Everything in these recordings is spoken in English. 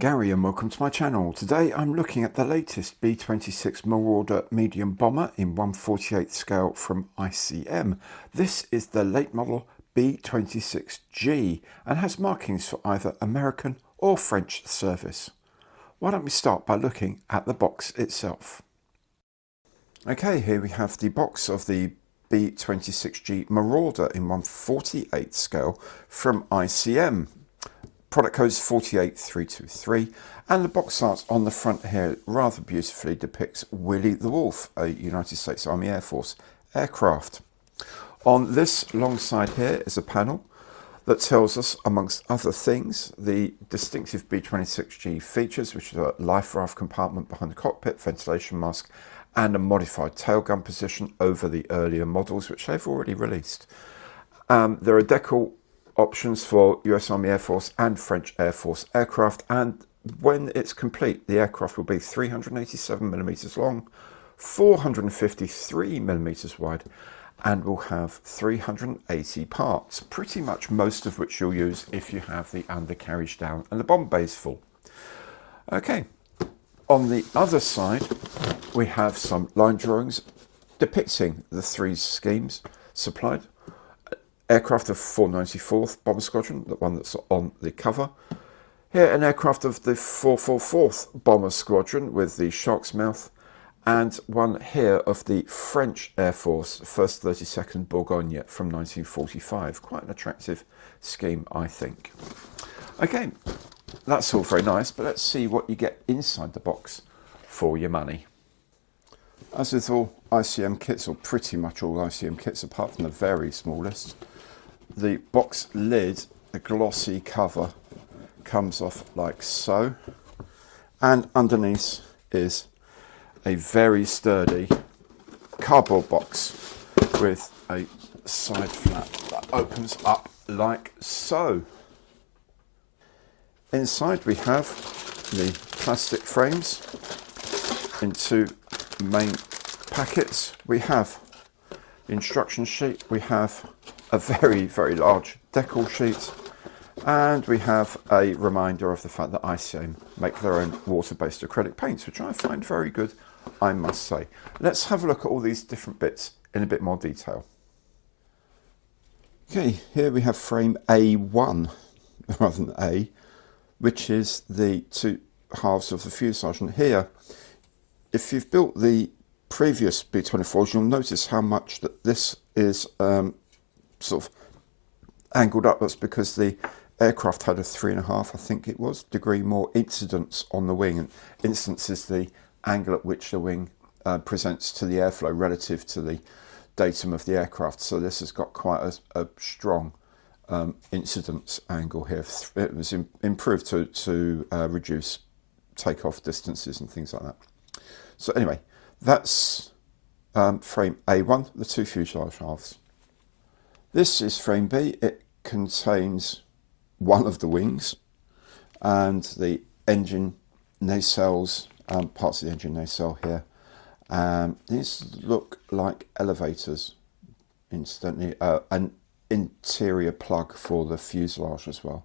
Gary and welcome to my channel. Today I'm looking at the latest B-26 Marauder medium bomber in 1/48 scale from ICM. This is the late model B-26G and has markings for either American or French service. Why don't we start by looking at the box itself. Okay, here we have the box of the B-26G Marauder in 1/48 scale from ICM. Product code is 48323, and the box art on the front here rather beautifully depicts Willie the Wolf, a United States Army Air Force aircraft. On this long side here is a panel that tells us, amongst other things, the distinctive B-26G features, which are a life raft compartment behind the cockpit, ventilation mask, and a modified tailgun position over the earlier models, which they've already released. There are decal options for US Army Air Force and French Air Force aircraft, and when it's complete, the aircraft will be 387mm long, 453mm wide, and will have 380 parts, pretty much most of which you'll use if you have the undercarriage down and the bomb bays full. Okay, on the other side we have some line drawings depicting the three schemes supplied. Aircraft of 494th Bomber Squadron, the one that's on the cover. Here, an aircraft of the 444th Bomber Squadron with the Shark's Mouth, and one here of the French Air Force 1st 32nd Bourgogne from 1945. Quite an attractive scheme, I think. Okay, that's all very nice, but let's see what you get inside the box for your money. As with all ICM kits, or pretty much all ICM kits apart from the very smallest, the box lid, the glossy cover, comes off like so, and underneath is a very sturdy cardboard box with a side flap that opens up like so. Inside we have the plastic frames in two main packets. We have the instruction sheet, we have a very, very large decal sheet, and we have a reminder of the fact that ICM make their own water-based acrylic paints, which I find very good, I must say. Let's have a look at all these different bits in a bit more detail. Okay, here we have frame A1, rather than A, which is the two halves of the fuselage. And here, if you've built the previous B-24s, you'll notice how much that this is sort of angled up. That's because the aircraft had a 3.5, I think it was, degree more incidence on the wing. And incidence is the angle at which the wing presents to the airflow relative to the datum of the aircraft. So this has got quite a strong incidence angle here. It was improved to reduce takeoff distances and things like that. So anyway, that's frame A1, the two fuselage halves. This is frame B. It contains one of the wings and the engine nacelles, parts of the engine nacelle here. These look like elevators, incidentally, an interior plug for the fuselage as well.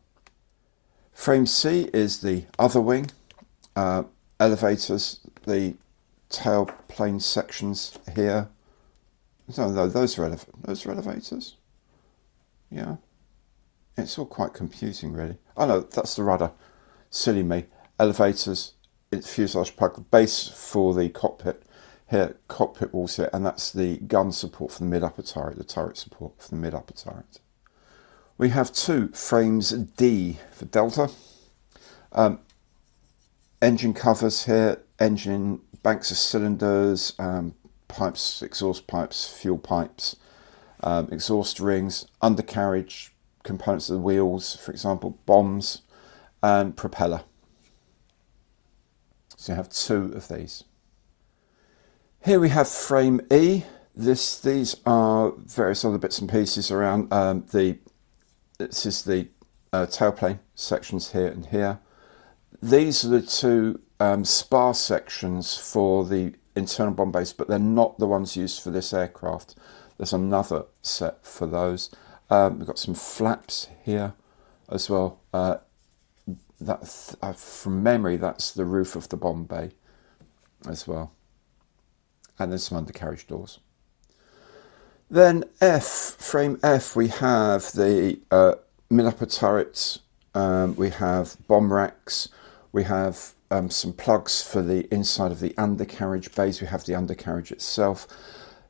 Frame C is the other wing, elevators, the tail plane sections here. No, those are elevators. Yeah, it's all quite confusing, really. Oh no, that's the rudder. Silly me. Elevators, it's fuselage plug, base for the cockpit. Here, cockpit walls here, and that's the gun support for the mid-upper turret, the turret support for the mid-upper turret. We have two frames D for Delta. Engine covers here, engine banks of cylinders, pipes, exhaust pipes, fuel pipes, exhaust rings, undercarriage components of the wheels, for example, bombs, and propeller. So you have two of these. Here we have frame E. These are various other bits and pieces around this is the tailplane sections here and here. These are the two spar sections for the internal bomb base, but they're not the ones used for this aircraft. There's another set for those. We've got some flaps here as well, from memory, that's the roof of the bomb bay as well. And there's some undercarriage doors. Then frame F, we have the mid-upper turrets, we have bomb racks, we have some plugs for the inside of the undercarriage bays, we have the undercarriage itself.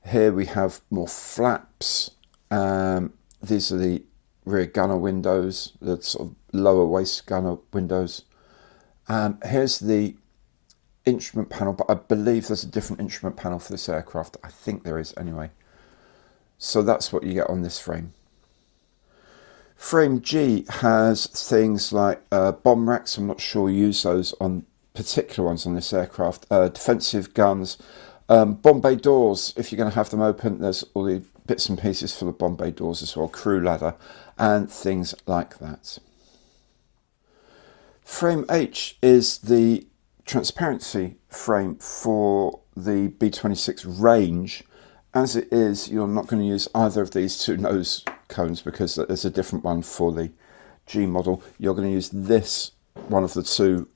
Here we have more flaps. These are the rear gunner windows, the sort of lower waist gunner windows. Here's the instrument panel, but I believe there's a different instrument panel for this aircraft. I think there is anyway. So that's what you get on this frame. Frame G has things like bomb racks. I'm not sure you use those on particular ones on this aircraft. Defensive guns, bomb bay doors. If you're going to have them open, there's all the bits and pieces for the bomb bay doors as well. Crew ladder and things like that. Frame H is the transparency frame for the B-26 range. As it is, you're not going to use either of these two nose cones because there's a different one for the G model. You're going to use this, one of the two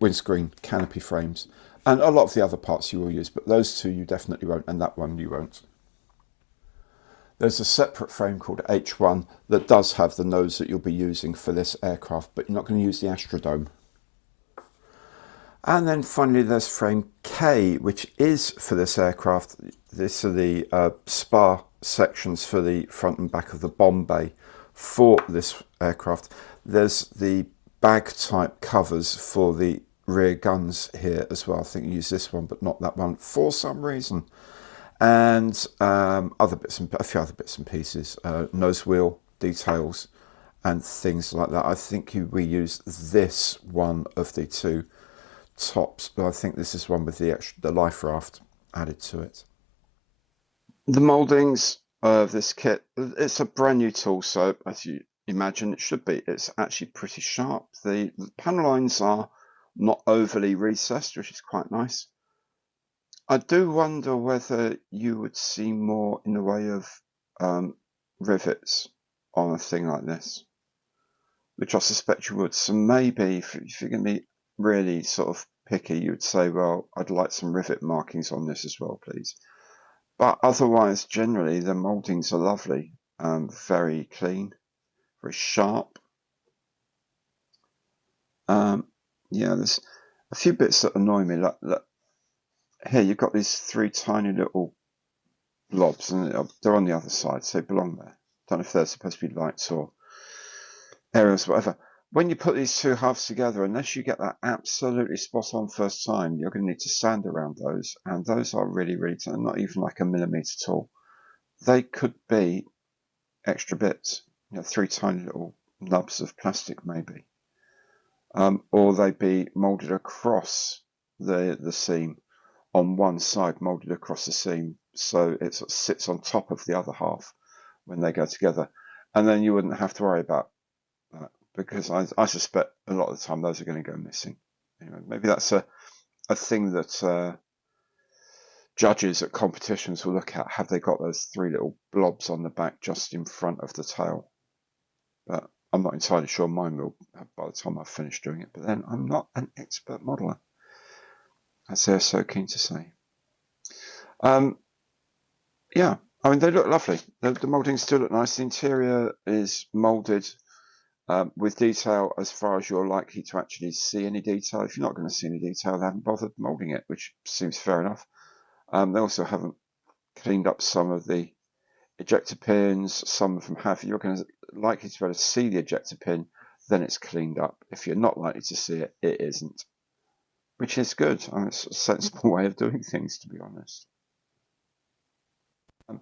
windscreen canopy frames. And a lot of the other parts you will use, but those two you definitely won't, and that one you won't. There's a separate frame called H1 that does have the nose that you'll be using for this aircraft, but you're not going to use the Astrodome. And then finally there's frame K, which is for this aircraft. These are the spar sections for the front and back of the bomb bay for this aircraft. There's the bag type covers for the rear guns here as well. I think you use this one but not that one for some reason. And a few other bits and pieces, nose wheel details and things like that. I think we use this one of the two tops, but I think this is one with the life raft added to it. The mouldings of this kit, it's a brand new tool, so as you imagine it should be, it's actually pretty sharp. The panel lines are not overly recessed, which is quite nice. I do wonder whether you would see more in the way of rivets on a thing like this, which I suspect you would. So maybe if you're going to be really sort of picky, you would say, well, I'd like some rivet markings on this as well, please. But otherwise, generally, the mouldings are lovely, very clean, very sharp. Yeah, there's a few bits that annoy me. Like here, you've got these three tiny little blobs, and they're on the other side, so they belong there. Don't know if they're supposed to be lights or areas, whatever. When you put these two halves together, unless you get that absolutely spot on first time, you're going to need to sand around those, and those are really, really tiny, not even like a millimetre tall. They could be extra bits, three tiny little nubs of plastic maybe, or they'd be moulded across the seam on one side, moulded across the seam, so it sort of sits on top of the other half when they go together, and then you wouldn't have to worry about that, because I suspect a lot of the time those are going to go missing. Anyway, maybe that's a thing that judges at competitions will look at. Have they got those three little blobs on the back just in front of the tail? But I'm not entirely sure mine will by the time I've finished doing it. But then I'm not an expert modeler, as they're so keen to say. Yeah, I mean, they look lovely. The mouldings still look nice. The interior is moulded with detail as far as you're likely to actually see any detail. If you're not going to see any detail, they haven't bothered moulding it, which seems fair enough. They also haven't cleaned up some of the ejector pins. Some of them have. You're going to likely to be able to see the ejector pin, then it's cleaned up. If you're not likely to see it, it isn't, which is good. I mean, it's a sensible way of doing things, to be honest.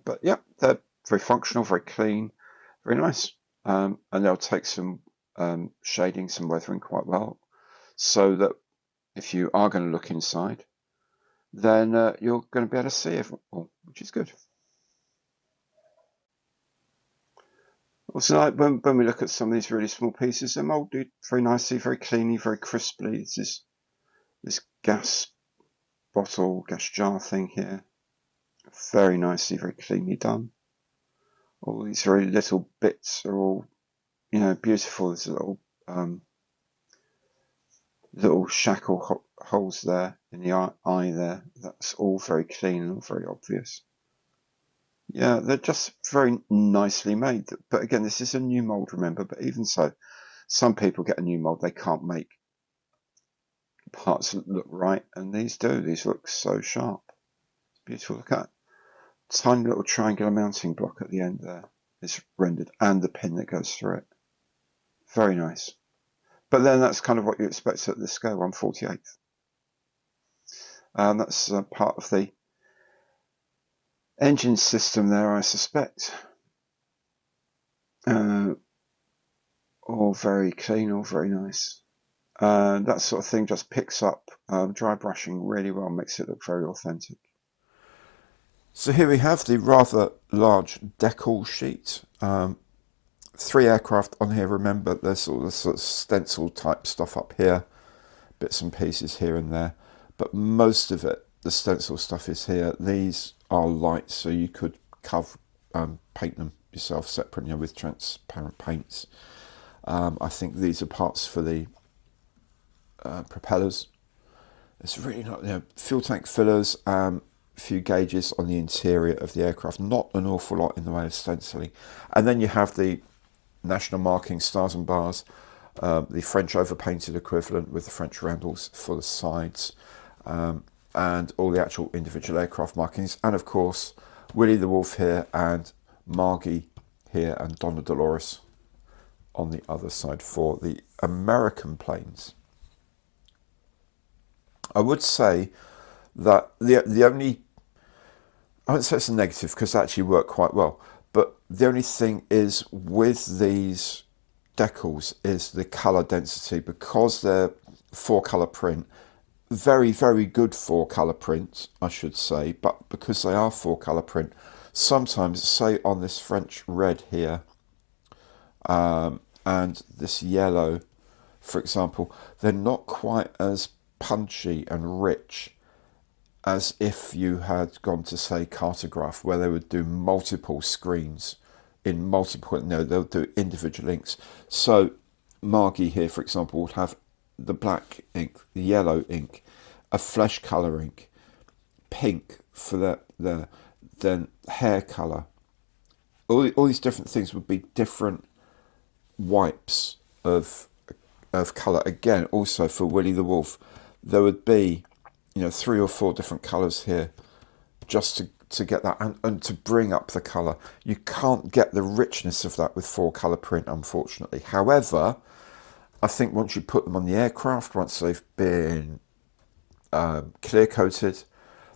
But yeah, they're very functional, very clean, very nice. And they'll take some shading, some weathering quite well, so that if you are going to look inside, then you're going to be able to see it all, which is good. Also, like when we look at some of these really small pieces, they're moulded very nicely, very cleanly, very crisply. This gas bottle, gas jar thing here, very nicely, very cleanly done. All these very little bits are all, beautiful. There's little little shackle holes there in the eye there. That's all very clean and all very obvious. Yeah, they're just very nicely made. But again, this is a new mold, remember, but even so, some people get a new mold, they can't make parts look right, and these do. These look so sharp. It's beautiful. Look at that. Tiny little triangular mounting block at the end there is rendered, and the pin that goes through it. Very nice. But then that's kind of what you expect at this scale, 1/48. That's part of the engine system there, I suspect. All very clean, all very nice. That sort of thing just picks up dry brushing really well, makes it look very authentic. So here we have the rather large decal sheet. 3 aircraft on here, remember there's all the sort of stencil type stuff up here, bits and pieces here and there, but most of it, the stencil stuff is here. These are light, so you could paint them yourself separately with transparent paints. I think these are parts for the propellers. It's really not, fuel tank fillers, a few gauges on the interior of the aircraft, not an awful lot in the way of stenciling. And then you have the national marking stars and bars, the French overpainted equivalent with the French roundels for the sides, and all the actual individual aircraft markings, and of course Willie the Wolf here and Margie here and Donna Dolores on the other side for the American planes. I would say that the only, I wouldn't say it's a negative because they actually work quite well, but the only thing is with these decals is the colour density, because they're 4-colour print. Very, very good 4-colour print, I should say, but because they are 4-colour print, sometimes, say on this French red here, and this yellow, for example, they're not quite as punchy and rich as if you had gone to, say, Cartograph, where they would do multiple screens in multiple, they'll do individual inks. So Margie here, for example, would have the black ink, the yellow ink, a flesh colour ink, pink for the then hair colour. All these different things would be different wipes of colour. Again, also for Willie the Wolf, there would be 3 or 4 different colours here just to get that and to bring up the colour. You can't get the richness of that with 4-colour print, unfortunately. However, I think once you put them on the aircraft, once they've been clear coated,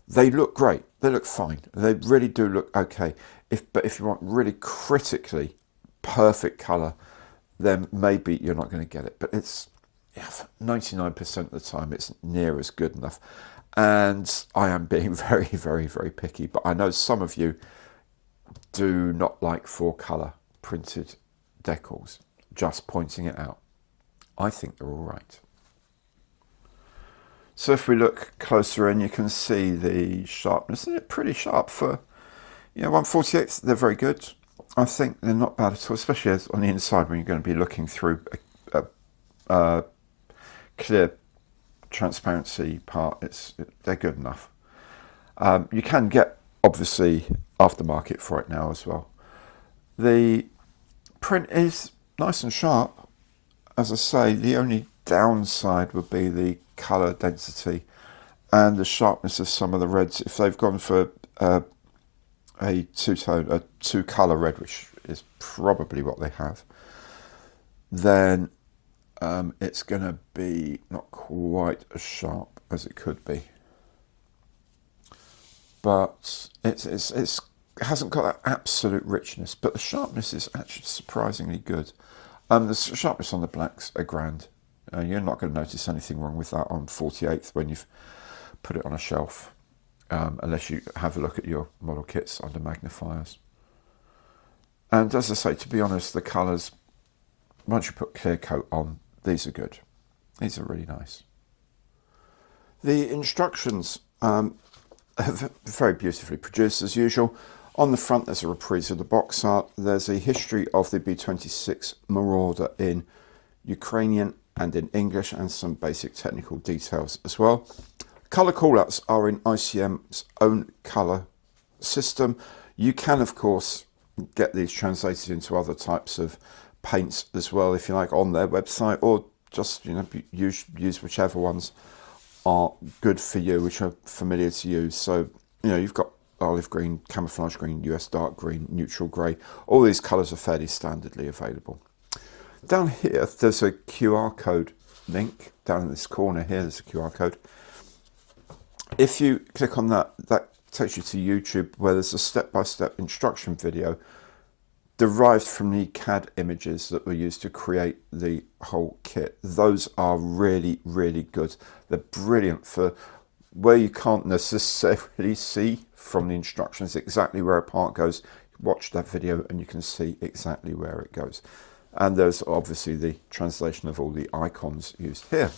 they look great. They look fine. They really do look okay. But if you want really critically perfect colour, then maybe you're not going to get it. But it's 99% of the time it's near as good enough. And I am being very, very, very picky, but I know some of you do not like 4-colour printed decals. Just pointing it out. I think they're all right. So if we look closer in, you can see the sharpness. They're pretty sharp for 1/48. They're very good. I think they're not bad at all, especially on the inside when you're going to be looking through a clear transparency part. They're good enough. You can get obviously aftermarket for it now as well. The print is nice and sharp. As I say, the only downside would be the colour density and the sharpness of some of the reds. If they've gone for a 2-colour red, which is probably what they have, then it's going to be not quite as sharp as it could be. But it hasn't got that absolute richness, but the sharpness is actually surprisingly good. The sharpness on the blacks are grand. You're not going to notice anything wrong with that on 48th when you've put it on a shelf, unless you have a look at your model kits under magnifiers. And as I say, to be honest, the colours, once you put clear coat on, these are good. These are really nice. The instructions are very beautifully produced as usual. On the front there's a reprise of the box art. There's a history of the B-26 Marauder in Ukrainian and in English, and some basic technical details as well. Colour callouts are in ICM's own colour system. You can, of course, get these translated into other types of paints as well, if you like, on their website, or just, you know, use whichever ones are good for you, which are familiar to you. So, you know, you've got olive green, camouflage green, US dark green, neutral grey. All these colours are fairly standardly available. Down here, there's a QR code link. Down in this corner here, there's a QR code. If you click on that, that takes you to YouTube, where there's a step-by-step instruction video derived from the CAD images that were used to create the whole kit. Those are really, really good. They're brilliant for where you can't necessarily see from the instructions exactly where a part goes. Watch that video and you can see exactly where it goes. And there's obviously the translation of all the icons used here.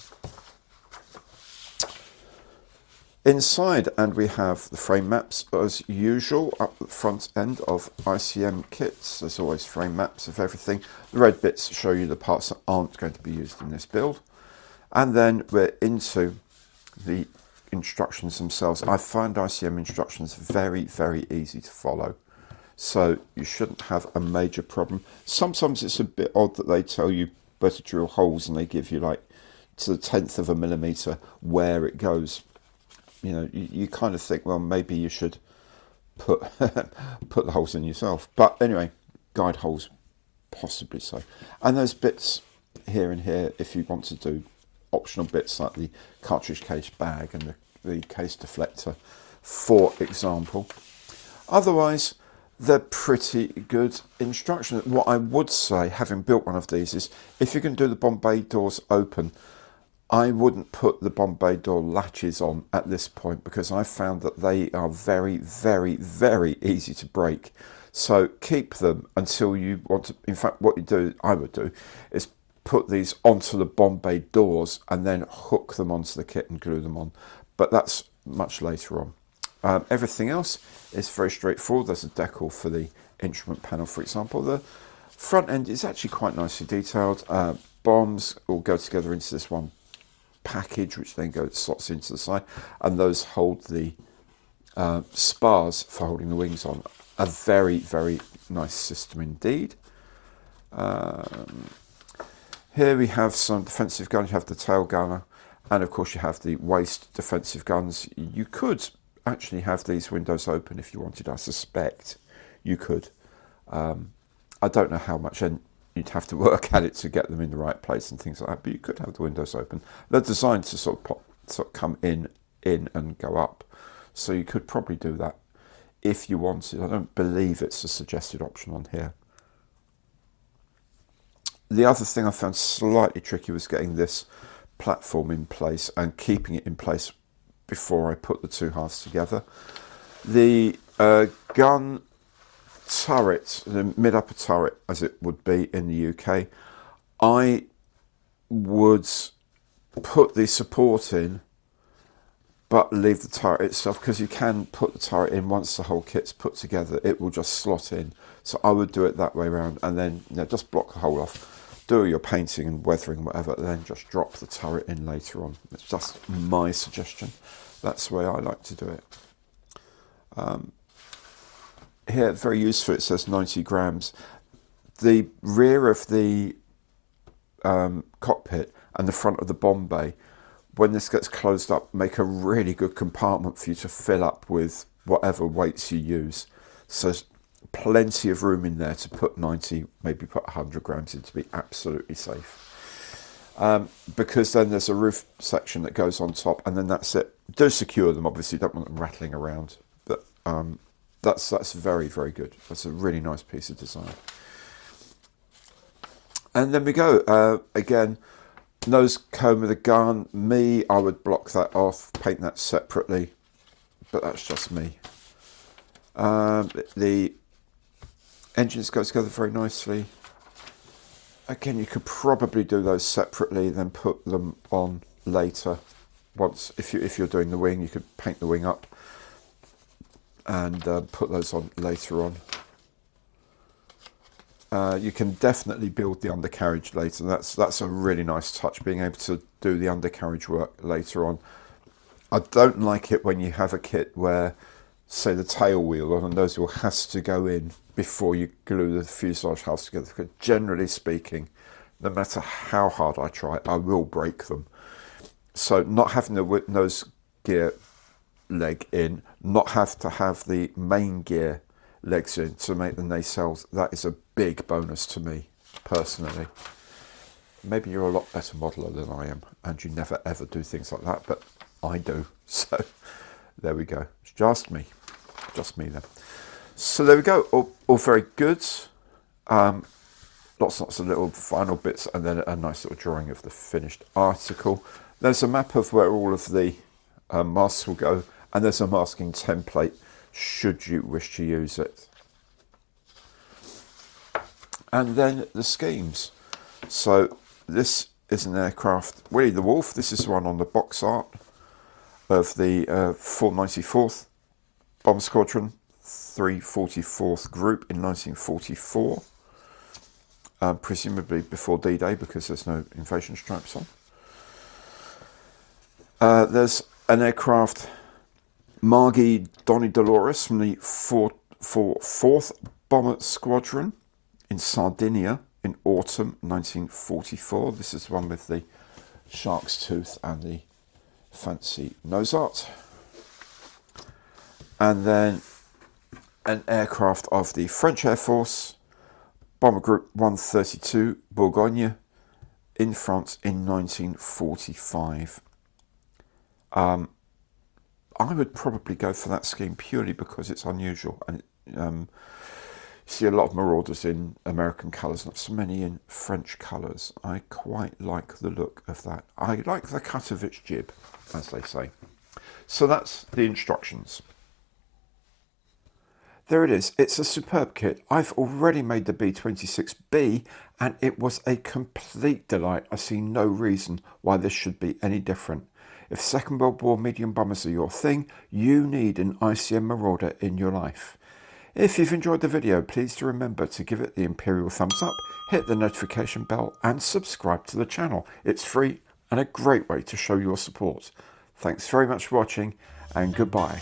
Inside, and we have the frame maps as usual up the front end of ICM kits. There's always frame maps of everything. The red bits show you the parts that aren't going to be used in this build. And then we're into the instructions themselves. I find ICM instructions very, very easy to follow, so you shouldn't have a major problem. Sometimes it's a bit odd that they tell you where to drill holes and they give you like to the 10th of a millimetre where it goes. You know, you kind of think, well, maybe you should put put the holes in yourself. But anyway, guide holes, possibly so. And those bits here and here, if you want to do optional bits like the cartridge case bag and the case deflector, for example. Otherwise, they're pretty good instructions. What I would say, having built one of these, is if you can do the Bombay doors open, I wouldn't put the Bombay door latches on at this point, because I found that they are very, very, very easy to break. So keep them until you want to. In fact, what I would do, is put these onto the Bombay doors and then hook them onto the kit and glue them on. But that's much later on. Everything else is very straightforward. There's a decal for the instrument panel, for example. The front end is actually quite nicely detailed. Bombs all go together into this one package, which then slots into the side, and those hold the spars for holding the wings on. A very, very nice system indeed. Here we have some defensive guns. You have the tail gunner, and of course you have the waist defensive guns. You could actually have these windows open if you wanted. I suspect you could. I don't know how much you'd have to work at it to get them in the right place and things like that, but you could have the windows open. They're designed to sort of come in and go up, so you could probably do that if you wanted. I don't believe it's a suggested option on here. The other thing I found slightly tricky was getting this platform in place and keeping it in place before I put the two halves together. The gun turret, the mid-upper turret as it would be in the UK, I would put the support in but leave the turret itself, because you can put the turret in once the whole kit's put together. It will just slot in. So I would do it that way around, and then just block the hole off, do your painting and weathering, whatever, and then just drop the turret in later on. It's just my suggestion. That's the way I like to do it. Here, very useful, it says 90 grams. The rear of the cockpit and the front of the bomb bay, when this gets closed up, make a really good compartment for you to fill up with whatever weights you use. So there's plenty of room in there to put 90, maybe put 100 grams in to be absolutely safe. Because then there's a roof section that goes on top, and then that's it. Do secure them, obviously, you don't want them rattling around. But that's very, very good. That's a really nice piece of design. And then we go, again, nose cone with a gun. I would block that off, paint that separately, but that's just me. The engines go together very nicely. Again, you could probably do those separately, then put them on later. Once, if you're doing the wing, you could paint the wing up and put those on later on. You can definitely build the undercarriage later. That's a really nice touch, being able to do the undercarriage work later on. I don't like it when you have a kit where, say, the tail wheel or the nose wheel has to go in before you glue the fuselage hulls together. Because generally speaking, no matter how hard I try, I will break them. So not having the nose gear leg in, not have to have the main gear legs in to make the nacelles, that is a big bonus to me personally. Maybe you're a lot better modeler than I am and you never ever do things like that, but I do. So there we go. It's just me then. So there we go, all very good. Lots of little final bits, and then a nice little drawing of the finished article. There's a map of where all of the masks will go, and there's a masking template should you wish to use it. And then the schemes. So this is an aircraft, Willie the Wolf. This is one on the box art of the 494th Bomber Squadron, 344th Group in 1944. Presumably before D-Day, because there's no invasion stripes on. There's an aircraft, Margie Donnie Dolores, from the 4th Bomber Squadron in Sardinia in autumn 1944. This is the one with the shark's tooth and the fancy nose art. And then an aircraft of the French Air Force, Bomber Group 132 Bourgogne in France in 1945. I would probably go for that scheme purely because it's unusual, and you see a lot of Marauders in American colours, not so many in French colours. I quite like the look of that. I like the cut of its jib, as they say. So that's the instructions. There it is. It's a superb kit. I've already made the B-26B and it was a complete delight. I see no reason why this should be any different. If Second World War medium bombers are your thing, you need an ICM Marauder in your life. If you've enjoyed the video, please do remember to give it the Imperial thumbs up, hit the notification bell and subscribe to the channel. It's free and a great way to show your support. Thanks very much for watching and goodbye.